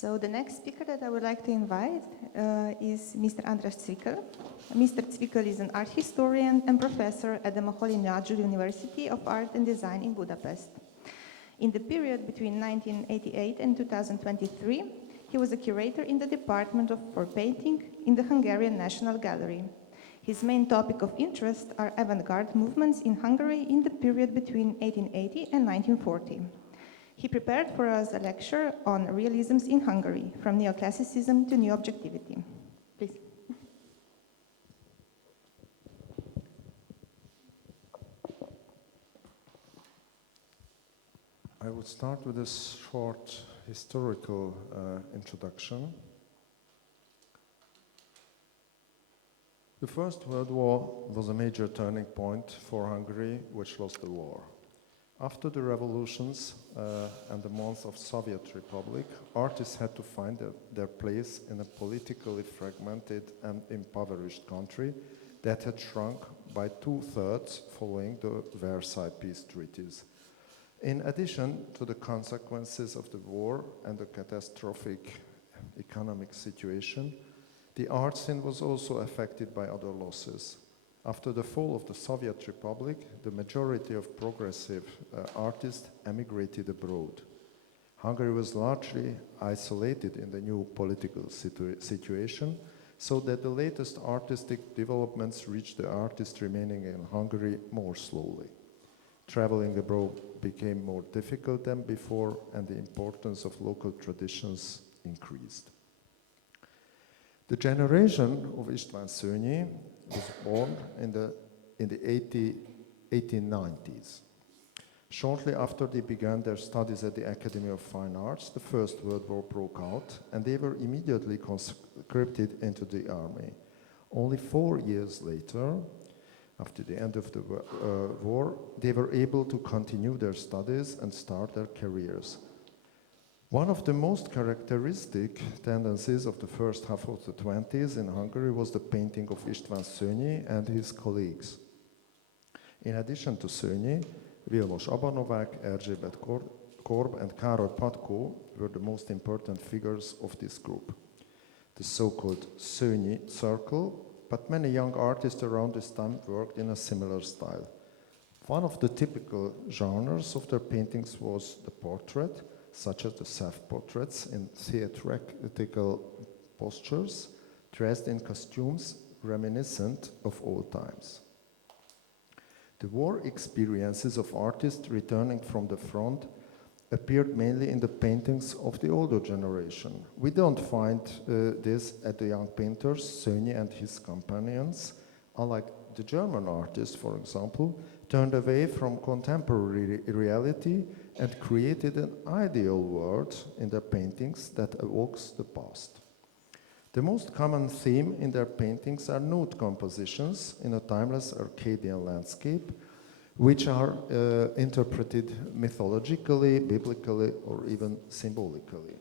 So the next speaker that I would like to invite is Mr. András ZWICKL. Mr. ZWICKL is an art historian and professor at the Moholy Nagyur University of Art and Design in Budapest. In the period between 1988 and 2023, he was a curator in the department for painting in the Hungarian National Gallery. His main topic of interest are avant-garde movements in Hungary in the period between 1880 and 1940. He prepared for us a lecture on realisms in Hungary, from neoclassicism to new objectivity. Please. I would start with a short historical introduction. The First World War was a major turning point for Hungary, which lost the war. After the revolutions and the months of Soviet Republic, artists had to find their place in a politically fragmented and impoverished country that had shrunk by 2/3 following the Versailles peace treaties. In addition to the consequences of the war and the catastrophic economic situation, the art scene was also affected by other losses. After the fall of the Soviet Republic, the majority of progressive artists emigrated abroad. Hungary was largely isolated in the new political situation, so that the latest artistic developments reached the artists remaining in Hungary more slowly. Traveling abroad became more difficult than before, and the importance of local traditions increased. The generation of István Szőnyi was born in the 1890s. Shortly after they began their studies at the Academy of Fine Arts, the First World War broke out, and they were immediately conscripted into the army. Only 4 years later, after the end of the war, they were able to continue their studies and start their careers. One of the most characteristic tendencies of the first half of the 20s in Hungary was the painting of István Szőnyi and his colleagues. In addition to Szőnyi, Vilmos Abanovák, Erzsébet Korb, and Károly Patkó were the most important figures of this group. The so-called Szőnyi Circle, but many young artists around this time worked in a similar style. One of the typical genres of their paintings was the portrait, such as the self-portraits in theatrical postures, dressed in costumes reminiscent of old times. The war experiences of artists returning from the front appeared mainly in the paintings of the older generation. We don't find this at the young painters, Szőnyi and his companions, unlike the German artists, for example, turned away from contemporary reality and created an ideal world in their paintings that evokes the past. The most common theme in their paintings are nude compositions in a timeless Arcadian landscape, which are interpreted mythologically, biblically, or even symbolically.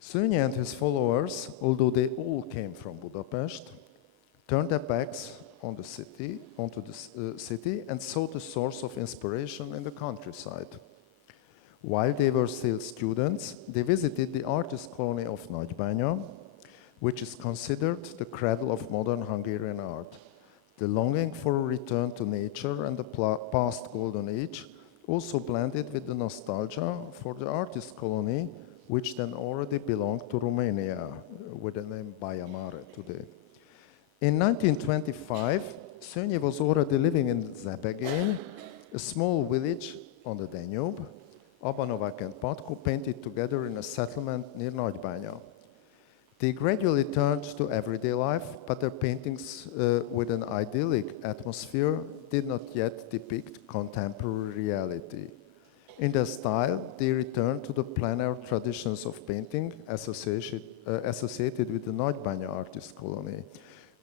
Szőnyi and his followers, although they all came from Budapest, turned their backs onto the city and sought the source of inspiration in the countryside. While they were still students, they visited the artist colony of Nagybánya, which is considered the cradle of modern Hungarian art. The longing for a return to nature and the past golden age also blended with the nostalgia for the artist colony, which then already belonged to Romania, with the name Baia Mare today. In 1925, Szőnyi was already living in Zebegén, a small village on the Danube. Abanovák and Patkó painted together in a settlement near Nagybánya. They gradually turned to everyday life, but their paintings with an idyllic atmosphere did not yet depict contemporary reality. In their style, they returned to the plein air traditions of painting associated with the Nagybánya artist colony.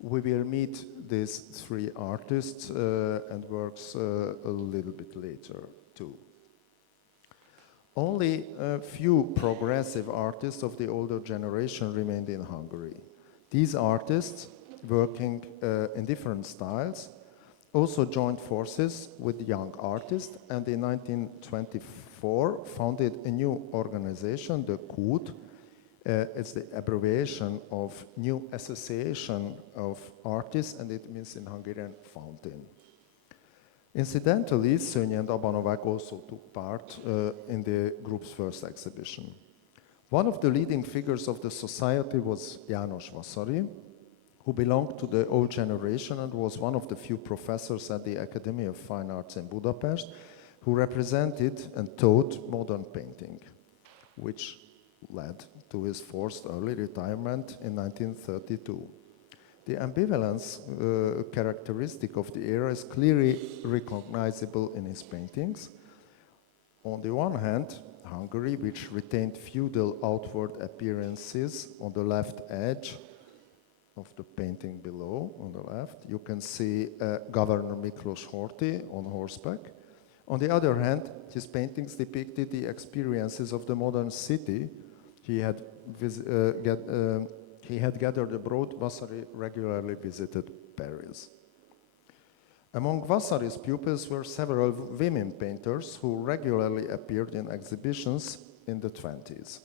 We will meet these three artists and works a little bit later too. Only a few progressive artists of the older generation remained in Hungary. These artists, working in different styles, also joined forces with young artists, and in 1925 1994, founded a new organization, the KUD. It's the abbreviation of New Association of Artists, and it means in Hungarian fountain. Incidentally, Szönyi and Abanovák also took part in the group's first exhibition. One of the leading figures of the society was János Vasari, who belonged to the old generation and was one of the few professors at the Academy of Fine Arts in Budapest who represented and taught modern painting, which led to his forced early retirement in 1932. The ambivalence characteristic of the era is clearly recognizable in his paintings. On the one hand, Hungary, which retained feudal outward appearances on the left edge of the painting below, on the left, you can see Governor Miklós Horthy on horseback. On the other hand, his paintings depicted the experiences of the modern city. He had gathered abroad. Vasari regularly visited Paris. Among Vasari's pupils were several women painters who regularly appeared in exhibitions in the 20s.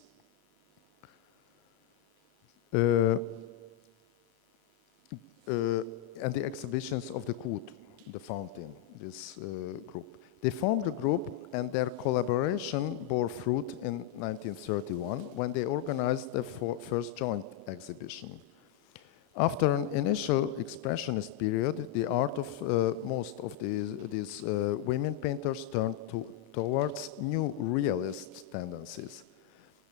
And the exhibitions of the KUD, the fountain, this group. They formed a group, and their collaboration bore fruit in 1931 when they organized their first joint exhibition. After an initial expressionist period, the art of most of these women painters turned towards new realist tendencies.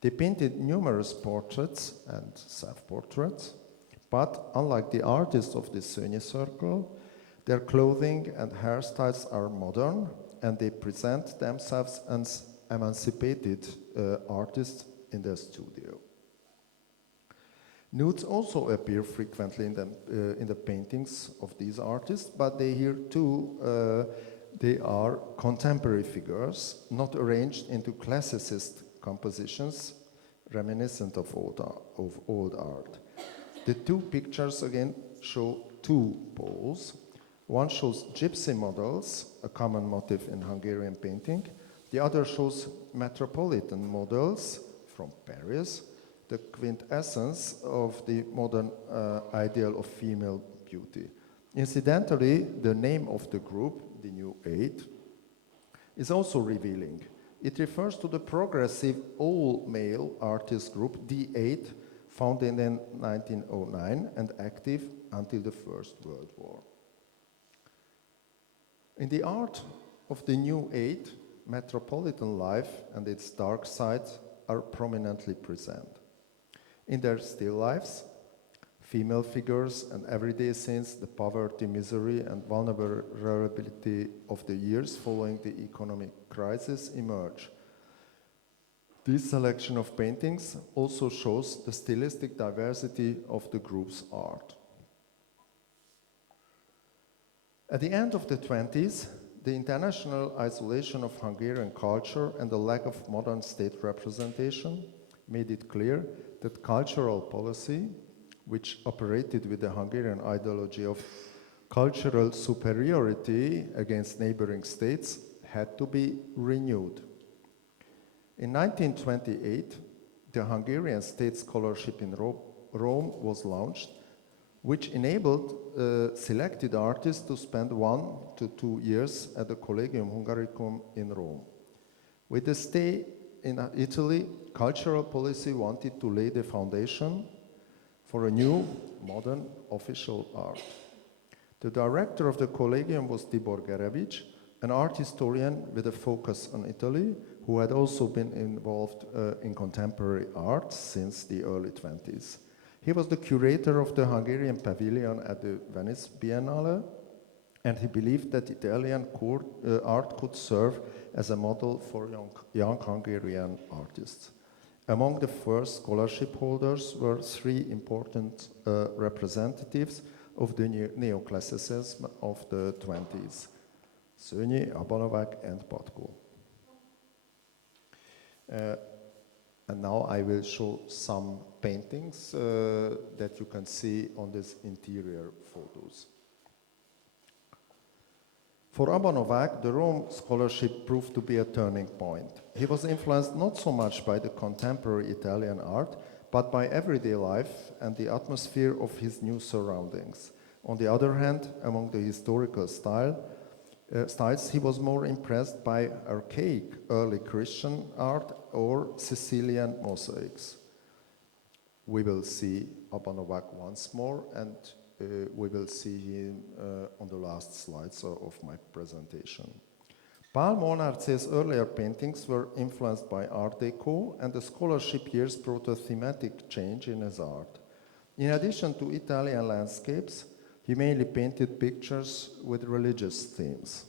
They painted numerous portraits and self-portraits, but unlike the artists of the Szönyi circle, their clothing and hairstyles are modern, and they present themselves as emancipated artists in their studio. Nudes also appear frequently in the paintings of these artists, but they are contemporary figures, not arranged into classicist compositions reminiscent of old art. The two pictures again show two poles. One shows gypsy models, a common motif in Hungarian painting. The other shows metropolitan models from Paris, the quintessence of the modern ideal of female beauty. Incidentally, the name of the group, the New Eight, is also revealing. It refers to the progressive all-male artist group, D8, founded in 1909 and active until the First World War. In the art of the New Eight, metropolitan life and its dark sides are prominently present. In their still lives, female figures and everyday scenes, the poverty, misery, and vulnerability of the years following the economic crisis emerge. This selection of paintings also shows the stylistic diversity of the group's art. At the end of the 20s, the international isolation of Hungarian culture and the lack of modern state representation made it clear that cultural policy, which operated with the Hungarian ideology of cultural superiority against neighboring states, had to be renewed. In 1928, the Hungarian State Scholarship in Rome was launched, which enabled selected artists to spend 1 to 2 years at the Collegium Hungaricum in Rome. With the stay in Italy, cultural policy wanted to lay the foundation for a new, modern, official art. The director of the Collegium was Tibor Gerevics, an art historian with a focus on Italy, who had also been involved in contemporary art since the early 20s. He was the curator of the Hungarian pavilion at the Venice Biennale, and he believed that Italian art could serve as a model for young Hungarian artists. Among the first scholarship holders were 3 important representatives of the neoclassicism of the 20s, Szönyi, Abanovák, and Patko. And now I will show some paintings that you can see on these interior photos. For Abba Novak, the Rome scholarship proved to be a turning point. He was influenced not so much by the contemporary Italian art, but by everyday life and the atmosphere of his new surroundings. On the other hand, among the historical styles, he was more impressed by archaic early Christian art or Sicilian mosaics. We will see Abba Novak once more, and we will see him on the last slides of my presentation. Paul Monart's earlier paintings were influenced by Art Deco, and the scholarship years brought a thematic change in his art. In addition to Italian landscapes, he mainly painted pictures with religious themes.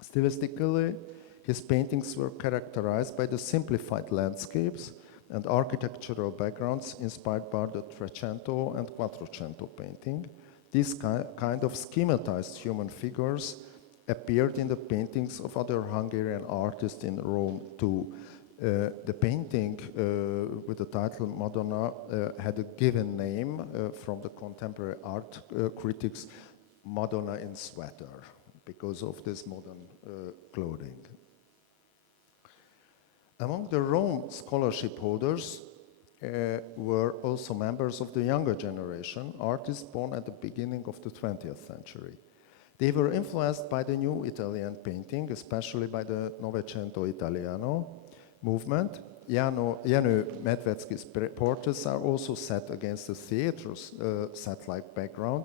Stylistically, his paintings were characterized by the simplified landscapes and architectural backgrounds inspired by the Trecento and Quattrocento painting. These kind of schematized human figures appeared in the paintings of other Hungarian artists in Rome too. The painting with the title Madonna had a given name from the contemporary art critics, Madonna in sweater, because of this modern clothing. Among the Rome scholarship holders were also members of the younger generation, artists born at the beginning of the 20th century. They were influenced by the new Italian painting, especially by the Novecento Italiano movement. Jenő Medvedsky's portraits are also set against the theater's set-like background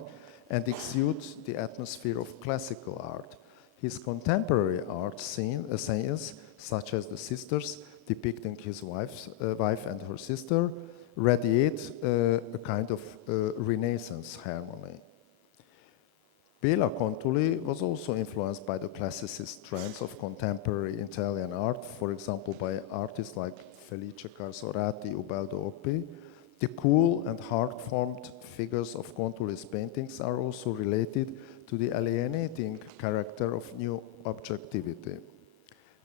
and exude the atmosphere of classical art. His contemporary art scenes, such as the sisters depicting his wife and her sister, radiate a kind of Renaissance harmony. Béla Contuli was also influenced by the classicist trends of contemporary Italian art, for example by artists like Felice Carsorati, Ubaldo Oppi. The cool and hard-formed figures of Contuli's paintings are also related to the alienating character of new objectivity.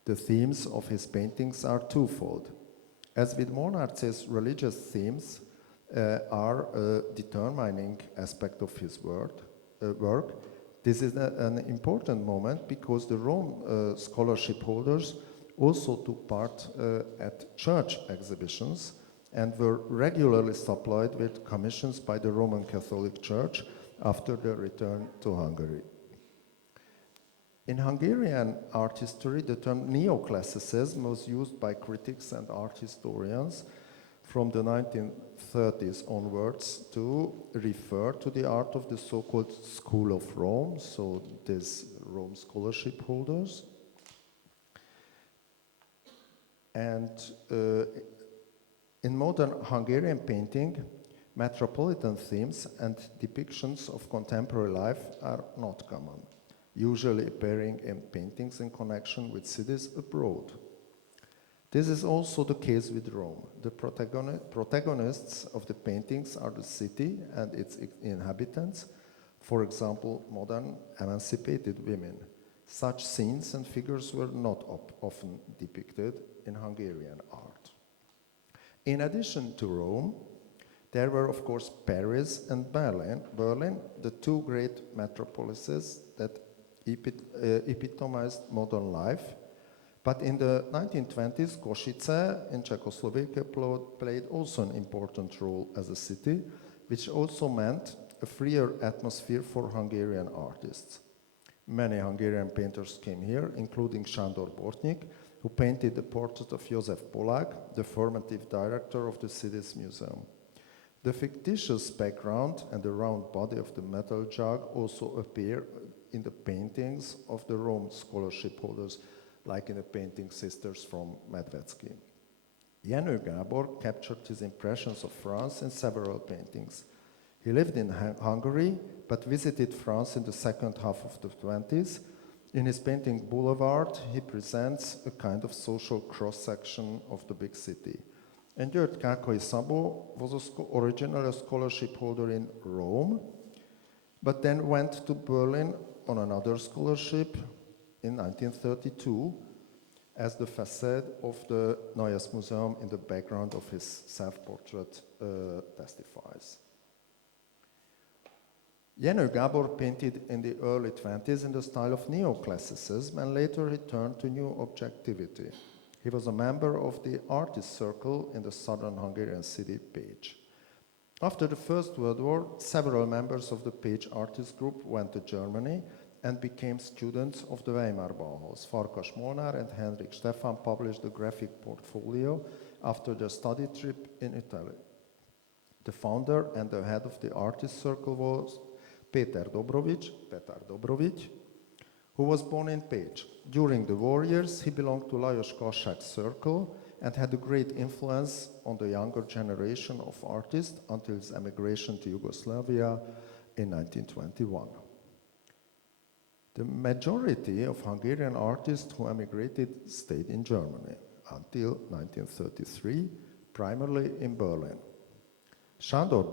The themes of his paintings are twofold. As with Monart's religious themes are a determining aspect of his work, this is an important moment because the Rome scholarship holders also took part at church exhibitions and were regularly supplied with commissions by the Roman Catholic Church after their return to Hungary. In Hungarian art history, the term neoclassicism was used by critics and art historians from the 1930s onwards to refer to the art of the so-called School of Rome, so these Rome scholarship holders. And in modern Hungarian painting, metropolitan themes and depictions of contemporary life are not common, usually appearing in paintings in connection with cities abroad. This is also the case with Rome. The protagonists of the paintings are the city and its inhabitants, for example, modern emancipated women. Such scenes and figures were not often depicted in Hungarian art. In addition to Rome, there were, of course, Paris and Berlin, the two great metropolises that epitomized modern life. But in the 1920s, Gorica in Czechoslovakia played also an important role as a city, which also meant a freer atmosphere for Hungarian artists. Many Hungarian painters came here, including Sándor Bortnyik, who painted the portrait of Josef Polák, the formative director of the city's museum. The fictitious background and the round body of the metal jug also appear in the paintings of the Rome scholarship holders, like in the painting Sisters from Medvedsky. Jenő Gábor captured his impressions of France in several paintings. He lived in Hungary, but visited France in the second half of the 20s. In his painting Boulevard, he presents a kind of social cross-section of the big city. And György Kákai Szabó was originally a scholarship holder in Rome, but then went to Berlin on another scholarship in 1932 as the facade of the Neues Museum in the background of his self-portrait testifies. Jenő Gábor painted in the early 20s in the style of neoclassicism and later he turned to new objectivity. He was a member of the artist circle in the southern Hungarian city Pécs. After the First World War, several members of the Pécs artist group went to Germany and became students of the Weimar Bauhaus. Farkas Molnár and Henrik Stefan published the graphic portfolio after their study trip in Italy. The founder and the head of the artist circle was Peter Dobrovic, who was born in Pécs. During the war years, he belonged to Lajos Kassák circle and had a great influence on the younger generation of artists until his emigration to Yugoslavia in 1921. The majority of Hungarian artists who emigrated stayed in Germany until 1933, primarily in Berlin. Sándor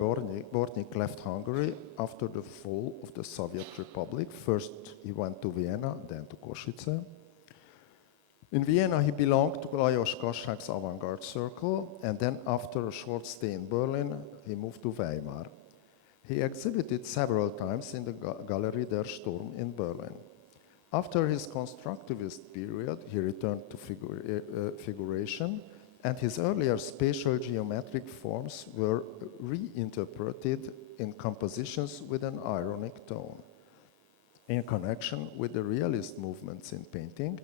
Bortnyk left Hungary after the fall of the Soviet Republic. First he went to Vienna, then to Košice. In Vienna he belonged to Lajos Kassák's avant-garde circle, and then after a short stay in Berlin, he moved to Weimar. He exhibited several times in the Galerie der Sturm in Berlin. After his constructivist period, he returned to figuration, and his earlier spatial geometric forms were reinterpreted in compositions with an ironic tone. In connection with the realist movements in painting,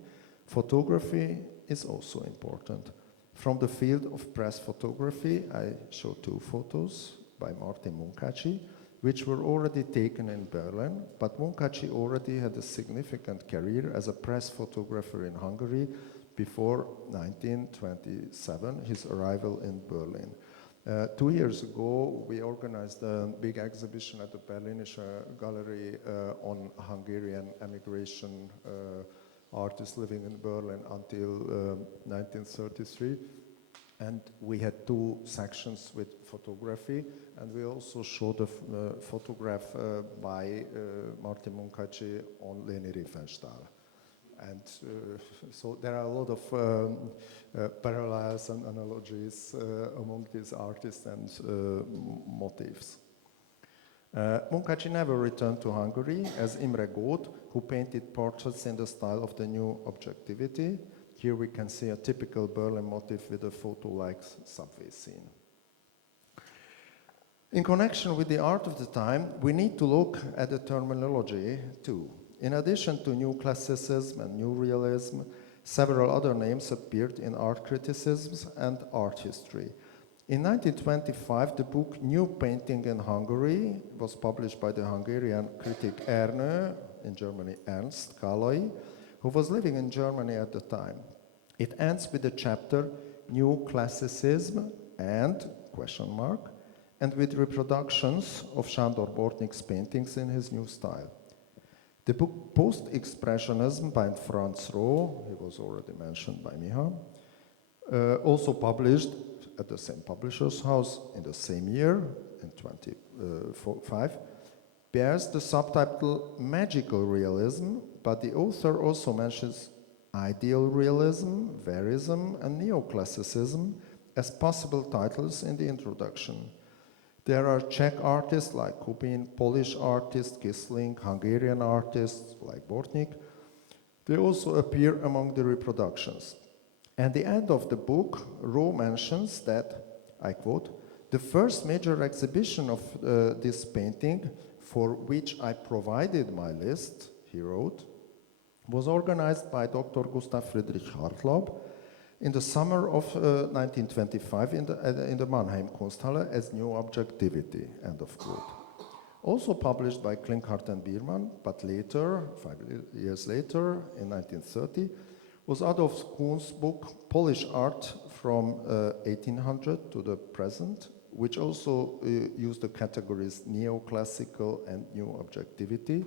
photography is also important. From the field of press photography, I show two photos by Martin Munkácsy, which were already taken in Berlin, but Munkácsy already had a significant career as a press photographer in Hungary before 1927, his arrival in Berlin. 2 years ago, we organized a big exhibition at the Berlinische Gallery on Hungarian emigration artists living in Berlin until 1933. And we had two sections with photography, and we also showed a photograph by Martin Munkácsy on Leni Riefenstahl. And so there are a lot of parallels and analogies among these artists and motifs. Munkácsy never returned to Hungary, as Imre Góth, who painted portraits in the style of the new objectivity. Here we can see a typical Berlin motif with a photo-like subway scene. In connection with the art of the time, we need to look at the terminology too. In addition to new classicism and new realism, several other names appeared in art criticisms and art history. In 1925, the book New Painting in Hungary was published by the Hungarian critic Ernő, in Germany Ernst Kállai, who was living in Germany at the time. It ends with the chapter New Classicism and ? And with reproductions of Sándor Bortnyk's paintings in his new style. The book Post-Expressionism by Franz Roh, he was already mentioned by Miha, also published at the same publisher's house in the same year, in 1925, bears the subtitle Magical Realism, but the author also mentions Ideal Realism, Verism, and Neoclassicism as possible titles in the introduction. There are Czech artists like Kubin, Polish artists, Kissling, Hungarian artists like Bortnyk. They also appear among the reproductions. At the end of the book, Roh mentions that, I quote, "The first major exhibition of this painting, for which I provided my list," he wrote, "was organized by Dr. Gustav Friedrich Hartlaub in the summer of 1925 in the Mannheim Kunsthalle as New Objectivity," end of quote. Also published by Klinkhardt and Biermann, but later, 5 years later, in 1930, was Adolf Kuhn's book Polish Art from 1800 to the present, which also used the categories neoclassical and new objectivity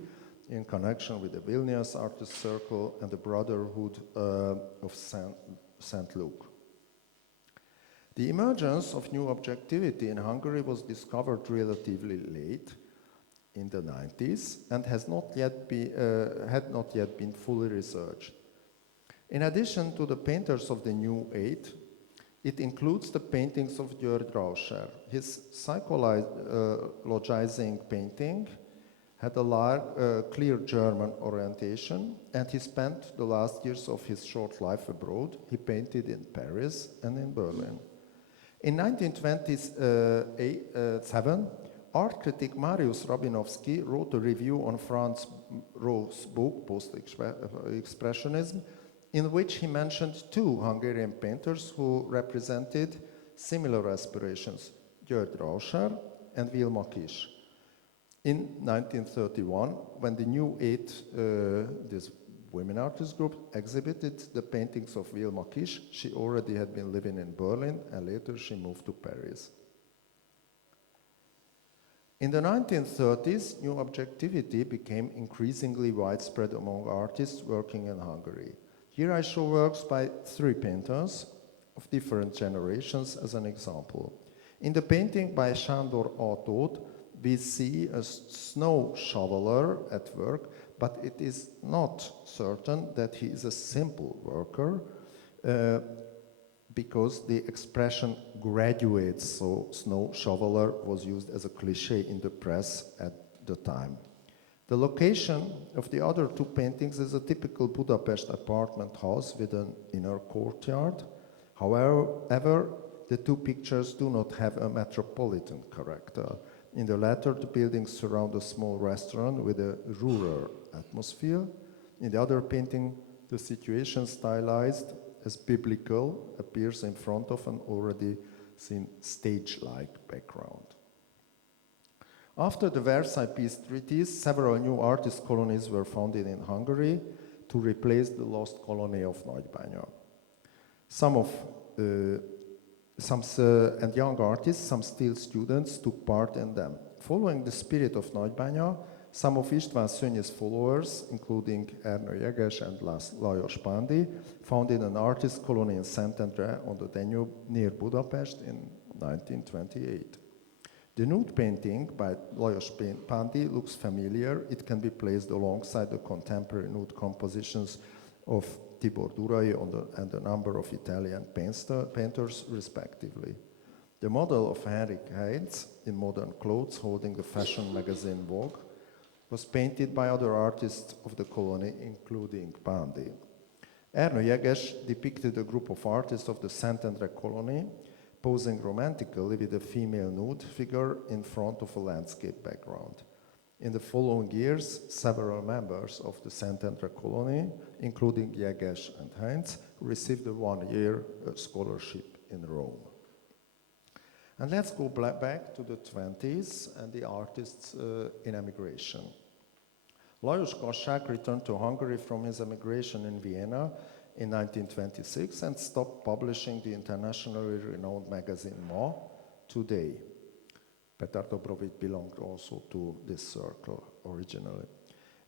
in connection with the Vilnius Artist Circle and the Brotherhood of St. Luke. The emergence of new objectivity in Hungary was discovered relatively late, in the 90s, and had not yet been fully researched. In addition to the painters of the New Eight, it includes the paintings of György Rauscher. His psychologizing painting had a clear German orientation, and he spent the last years of his short life abroad. He painted in Paris and in Berlin. In 1927, art critic Marius Rabinovsky wrote a review on Franz Roh's book, Post-Expressionism, in which he mentioned two Hungarian painters who represented similar aspirations, György Rauscher and Vilma Kiss. In 1931, when the new this women artist group exhibited the paintings of Vilma Kiss, she already had been living in Berlin, and later she moved to Paris. In the 1930s, new objectivity became increasingly widespread among artists working in Hungary. Here I show works by three painters of different generations as an example. In the painting by Sándor Atód, we see a snow shoveler at work, but it is not certain that he is a simple worker because the expression graduates, so snow shoveler, was used as a cliché in the press at the time. The location of the other two paintings is a typical Budapest apartment house with an inner courtyard. However, the two pictures do not have a metropolitan character. In the latter, the buildings surround a small restaurant with a rural atmosphere. In the other painting, the situation stylized as biblical appears in front of an already seen stage-like background. After the Versailles Peace Treaties, several new artist colonies were founded in Hungary to replace the lost colony of Nagybánya. And young artists, some still students, took part in them. Following the spirit of Nagybánya, some of István Szönyé's followers, including Ernő Jeges and Lajos Pándi, founded an artist colony in Szentendre on the Danube near Budapest in 1928. The nude painting by Lajos Pándi looks familiar. It can be placed alongside the contemporary nude compositions of Tibor Durai and a number of Italian painters, respectively. The model of Henrik Heinz in modern clothes holding the fashion magazine Vogue was painted by other artists of the colony, including Pándi. Ernő Jeges depicted a group of artists of the Szentendre colony posing romantically with a female nude figure in front of a landscape background. In the following years, several members of the Szentendre colony, including Jeges and Heinz, received a one-year scholarship in Rome. And let's go back to the 20s and the artists in emigration. Lajos Kassák returned to Hungary from his emigration in Vienna in 1926 and stopped publishing the internationally renowned magazine Ma Today. Petar Dobrovic belonged also to this circle originally.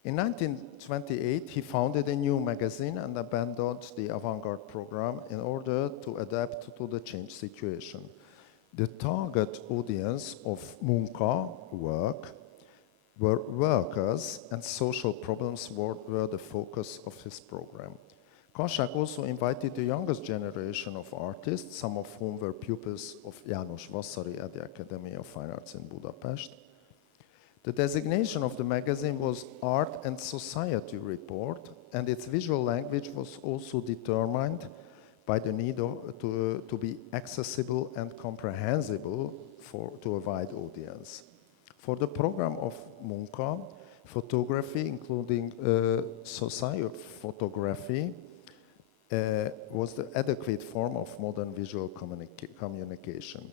In 1928, he founded a new magazine and abandoned the avant-garde program in order to adapt to the changed situation. The target audience of Munka work were workers, and social problems were the focus of his program. Kassák also invited the youngest generation of artists, some of whom were pupils of János Vasari at the Academy of Fine Arts in Budapest. The designation of the magazine was Art and Society Report, and its visual language was also determined by the need to be accessible and comprehensible to a wide audience. For the program of Munka, photography, including society photography, was the adequate form of modern visual communication.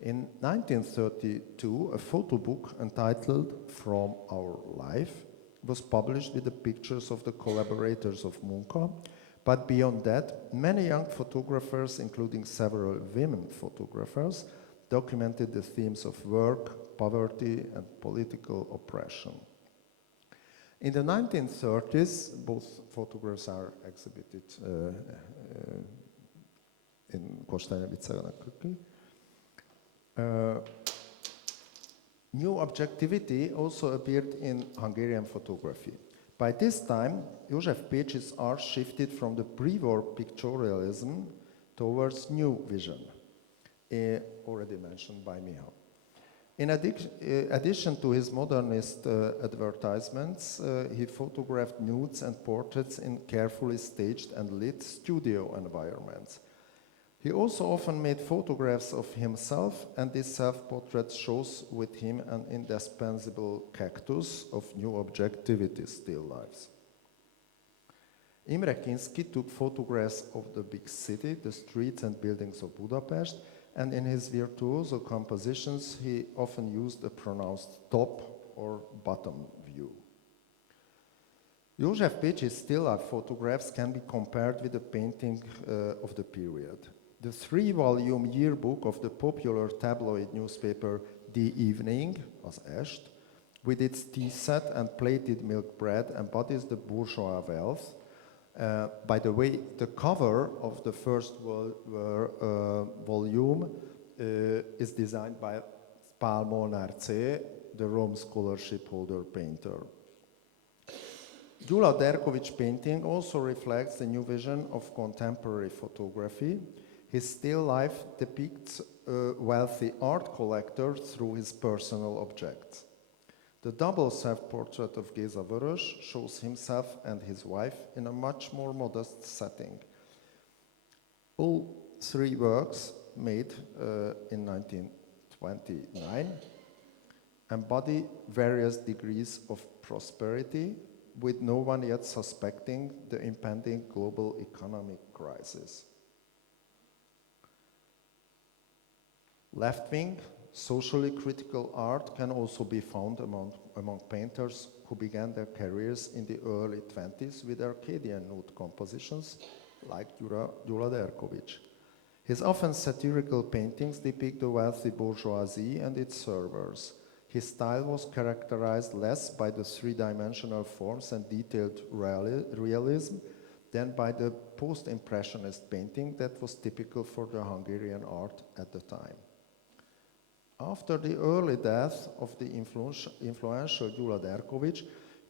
In 1932, a photo book entitled From Our Life was published with the pictures of the collaborators of Munka, but beyond that, many young photographers, including several women photographers, documented the themes of work, poverty, and political oppression. In the 1930s, both photographs are exhibited in Kostányi New objectivity also appeared in Hungarian photography. By this time, József Pécsy's art shifted from the pre-war pictorialism towards new vision, already mentioned by Miha. In addition to his modernist advertisements, he photographed nudes and portraits in carefully staged and lit studio environments. He also often made photographs of himself, and this self-portrait shows with him an indispensable cactus of new objectivity still lives. Imre Kinszky took photographs of the big city, the streets and buildings of Budapest, and in his virtuoso compositions, he often used a pronounced top or bottom view. József Péchy's still life photographs can be compared with the painting of the period. The 3-volume yearbook of the popular tabloid newspaper The Evening, az Est, with its tea set and plated milk bread, embodies the bourgeois wealth. By the way, the cover of the first volume is designed by Pál Molnár C., the Rome Scholarship holder painter. Gyula Derkovics' painting also reflects the new vision of contemporary photography. His still life depicts a wealthy art collector through his personal objects. The double self-portrait of Géza Vörös shows himself and his wife in a much more modest setting. All 3 works, made in 1929, embody various degrees of prosperity, with no one yet suspecting the impending global economic crisis. Left-wing, socially critical art can also be found among painters who began their careers in the early 20s with Arcadian nude compositions, like Gyula Derkovics. His often satirical paintings depict the wealthy bourgeoisie and its servers. His style was characterized less by the 3-dimensional forms and detailed realism than by the post-impressionist painting that was typical for the Hungarian art at the time. After the early death of the influential Gyula Derkovics,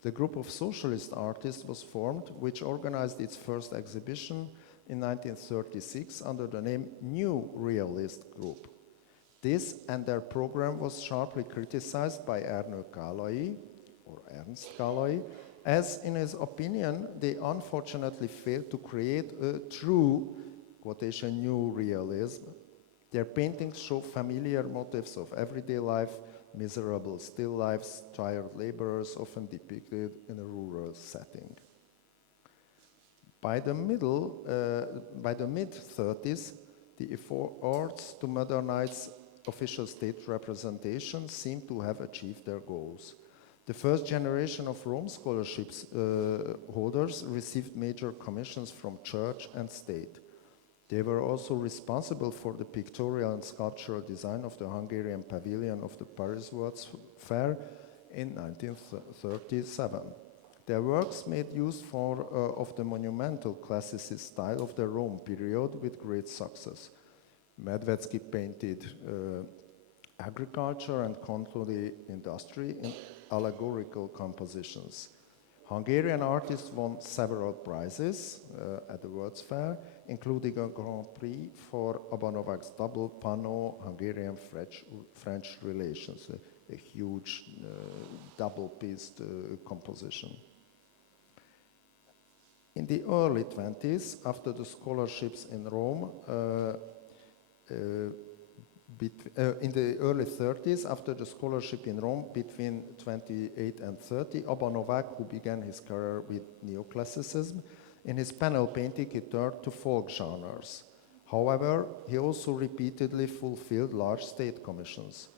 the group of socialist artists was formed, which organized its first exhibition in 1936 under the name New Realist Group. This and their program was sharply criticized by Ernő Kállai, or Ernst Kállai, as in his opinion, they unfortunately failed to create a true, quotation, new realism. Their paintings show familiar motifs of everyday life, miserable still lives, tired laborers, often depicted in a rural setting. By the mid-30s, the efforts to modernize official state representation seem to have achieved their goals. The first generation of Rome scholarships holders received major commissions from church and state. They were also responsible for the pictorial and sculptural design of the Hungarian pavilion of the Paris World's Fair in 1937. Their works made use of the monumental classicist style of the Rome period with great success. Medvedsky painted agriculture and Kontoli industry in allegorical compositions. Hungarian artists won several prizes at the World's Fair, including a Grand Prix for Abanovak's double panneau Hungarian-French relations, a huge double-pieced composition. In the early 20s, after the scholarships in Rome, in the early 30s, after the scholarship in Rome between 28 and 30, Abanovák, who began his career with neoclassicism, in his panel painting he turned to folk genres. However, he also repeatedly fulfilled large state commissions.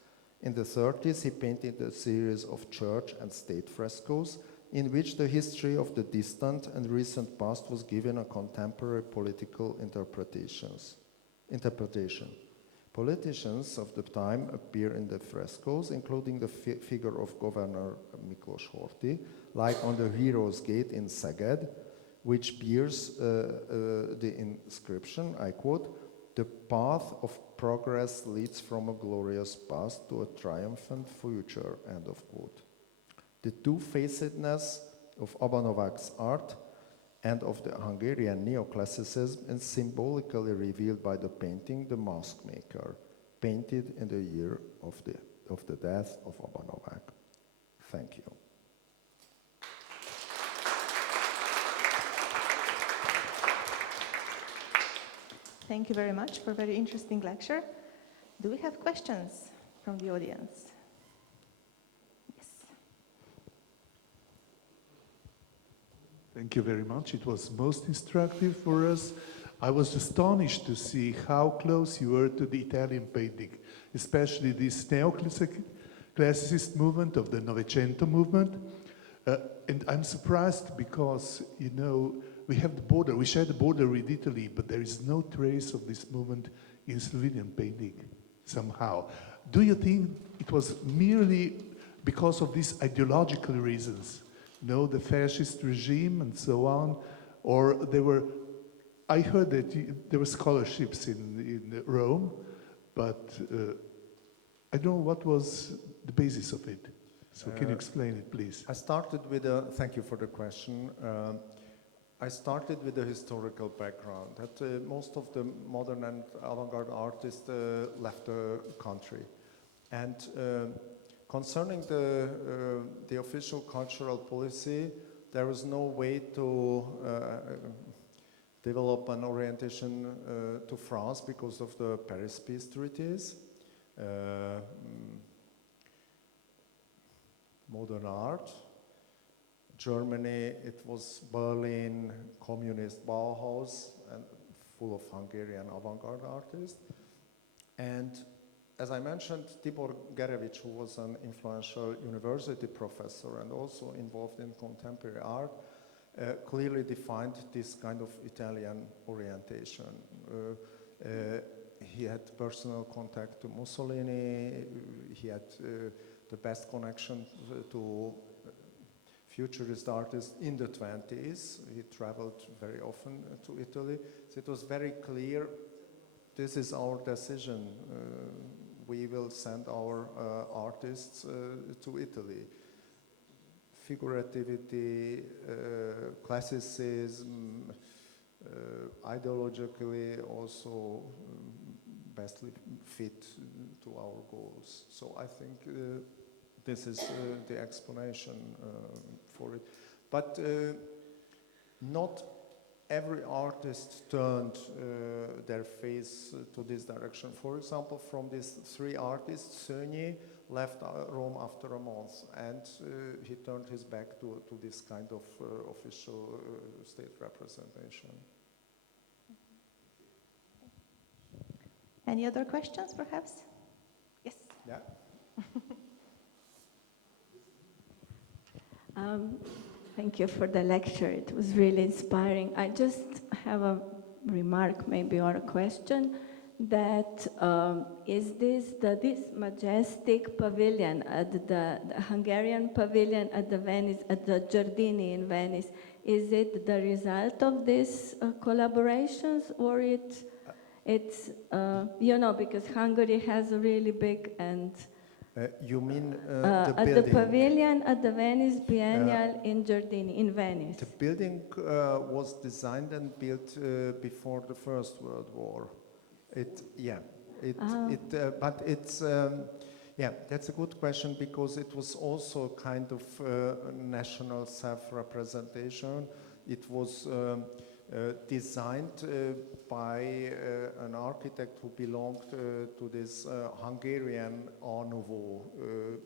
In the 30s, he painted a series of church and state frescoes in which the history of the distant and recent past was given a contemporary political interpretation. Politicians of the time appear in the frescoes, including the figure of Governor Miklós Horthy, like on the Heroes' Gate in Szeged, which bears the inscription, I quote, "The path of progress leads from a glorious past to a triumphant future," end of quote. The two-facedness of Abanovak's art and of the Hungarian neoclassicism is symbolically revealed by the painting The Mask Maker, painted in the year of the of the death of Oba Novak. Thank you. Thank you very much for a very interesting lecture. Do we have questions from the audience? Yes. Thank you very much. It was most instructive for us. I was astonished to see how close you were to the Italian painting, especially this neoclassicist movement of the Novecento movement. And I'm surprised because, you know, we have the border, we share the border with Italy, but there is no trace of this movement in Slovenian painting somehow. Do you think it was merely because of these ideological reasons, you know, the fascist regime and so on, or there were, I heard that there were scholarships in Rome, but I don't know what was the basis of it. So can you explain it, please? I started with thank you for the question. I started with a historical background that most of the modern and avant-garde artists left the country. And concerning the official cultural policy, there was no way to develop an orientation to France because of the Paris peace treaties. Modern art. Germany, it was Berlin, communist Bauhaus, and full of Hungarian avant-garde artists. And as I mentioned, Tibor Gerevich, who was an influential university professor and also involved in contemporary art, clearly defined this kind of Italian orientation. He had personal contact to Mussolini, he had the best connection to futurist artists in the 20s. He traveled very often to Italy. So it was very clear, this is our decision. We will send our artists to Italy. Figurativity, classicism, ideologically also bestly fit to our goals. So I think this is the explanation for it. But not every artist turned their face to this direction. For example, from these three artists, Szönyi left Rome after a month, and he turned his back to this kind of official state representation. Any other questions, perhaps? Yes. Yeah. Thank you for the lecture. It was really inspiring. I just have a remark, maybe, or a question. That is this majestic pavilion at the Hungarian pavilion at the Venice, at the Giardini in Venice? Is it the result of these collaborations, or it's you know, because Hungary has a really big and you mean at the building? the pavilion at the Venice Biennial in Giardini, in Venice. The building was designed and built before the First World War. But it's, yeah, that's a good question, because it was also kind of national self-representation. It was designed by an architect who belonged to this Hungarian Art Nouveau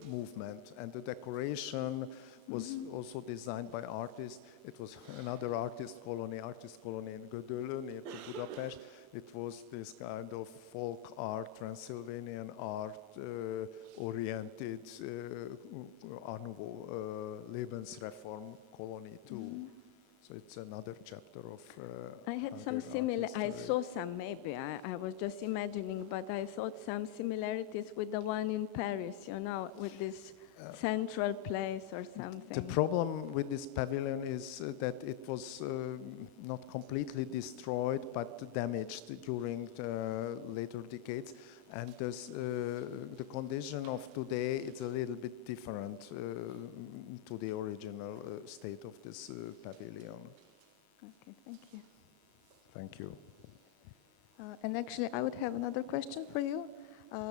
movement, and the decoration was also designed by artists. It was another artist colony in Gödöllő, near to Budapest. It was this kind of folk art, Transylvanian art oriented Art Nouveau Lebensreform colony too. So it's another chapter of I had some similar, I saw some, maybe, I was just imagining, but I thought some similarities with the one in Paris, you know, with this central place or something. The problem with this pavilion is that it was not completely destroyed, but damaged during the later decades. And the condition of today is a little bit different to the original state of this pavilion. Okay, thank you. Thank you. And actually, I would have another question for you.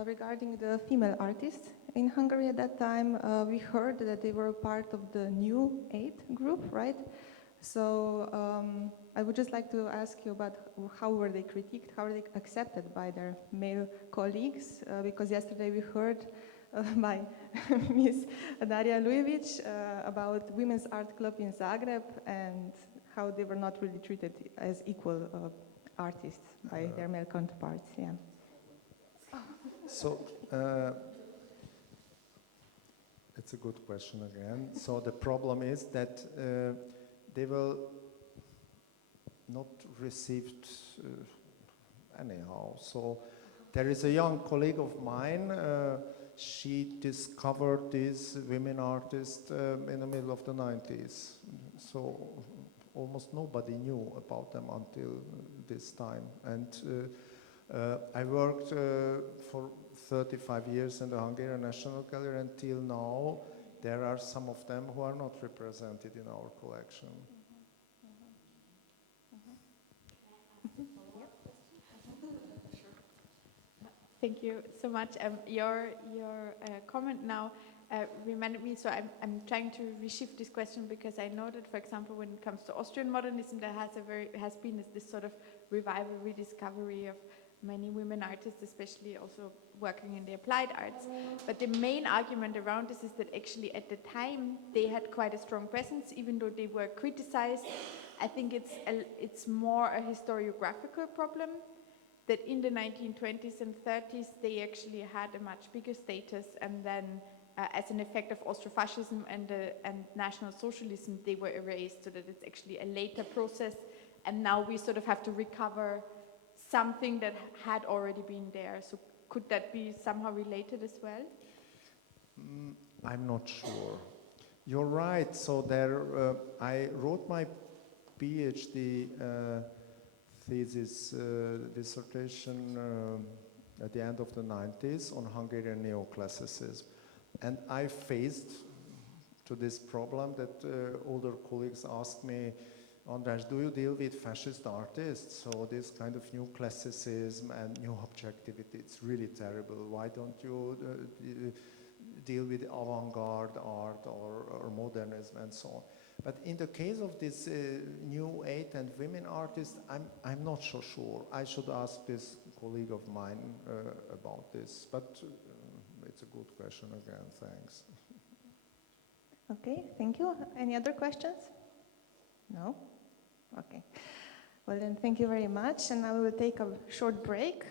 regarding the female artists in Hungary at that time. We heard that they were part of the New 8 group, right? So I would just like to ask you about how were they critiqued, how were they accepted by their male colleagues? Because yesterday we heard by Ms. Daria Lujevic about Women's Art Club in Zagreb and how they were not really treated as equal artists by their male counterparts. Yeah. So it's a good question again. So the problem is that they will not received anyhow. So there is a young colleague of mine. She discovered these women artists in the middle of the 90s. So almost nobody knew about them until this time. And I worked for 35 years in the Hungarian National Gallery. Until now, there are some of them who are not represented in our collection. Thank you so much. Your comment now reminded me, so I'm trying to reshift this question because I know that, for example, when it comes to Austrian modernism, there has been this sort of revival, rediscovery of many women artists, especially also working in the applied arts. But the main argument around this is that actually at the time they had quite a strong presence, even though they were criticized. I think it's more a historiographical problem, that in the 1920s and 30s they actually had a much bigger status, and then as an effect of Austrofascism and National Socialism, they were erased, so that it's actually a later process, and now we sort of have to recover something that had already been there. So could that be somehow related as well? I'm not sure. You're right. So there, I wrote my PhD thesis dissertation at the end of the 90s on Hungarian neoclassicism. And I faced to this problem that older colleagues asked me, András, do you deal with fascist artists? So this kind of new classicism and new objectivity, it's really terrible. Why don't you deal with avant-garde art or modernism and so on? But in the case of this new 8 and women artists, I'm not so sure. I should ask this colleague of mine about this. But it's a good question again, thanks. Okay, thank you. Any other questions? No? Okay. Well then, thank you very much. And now we will take a short break.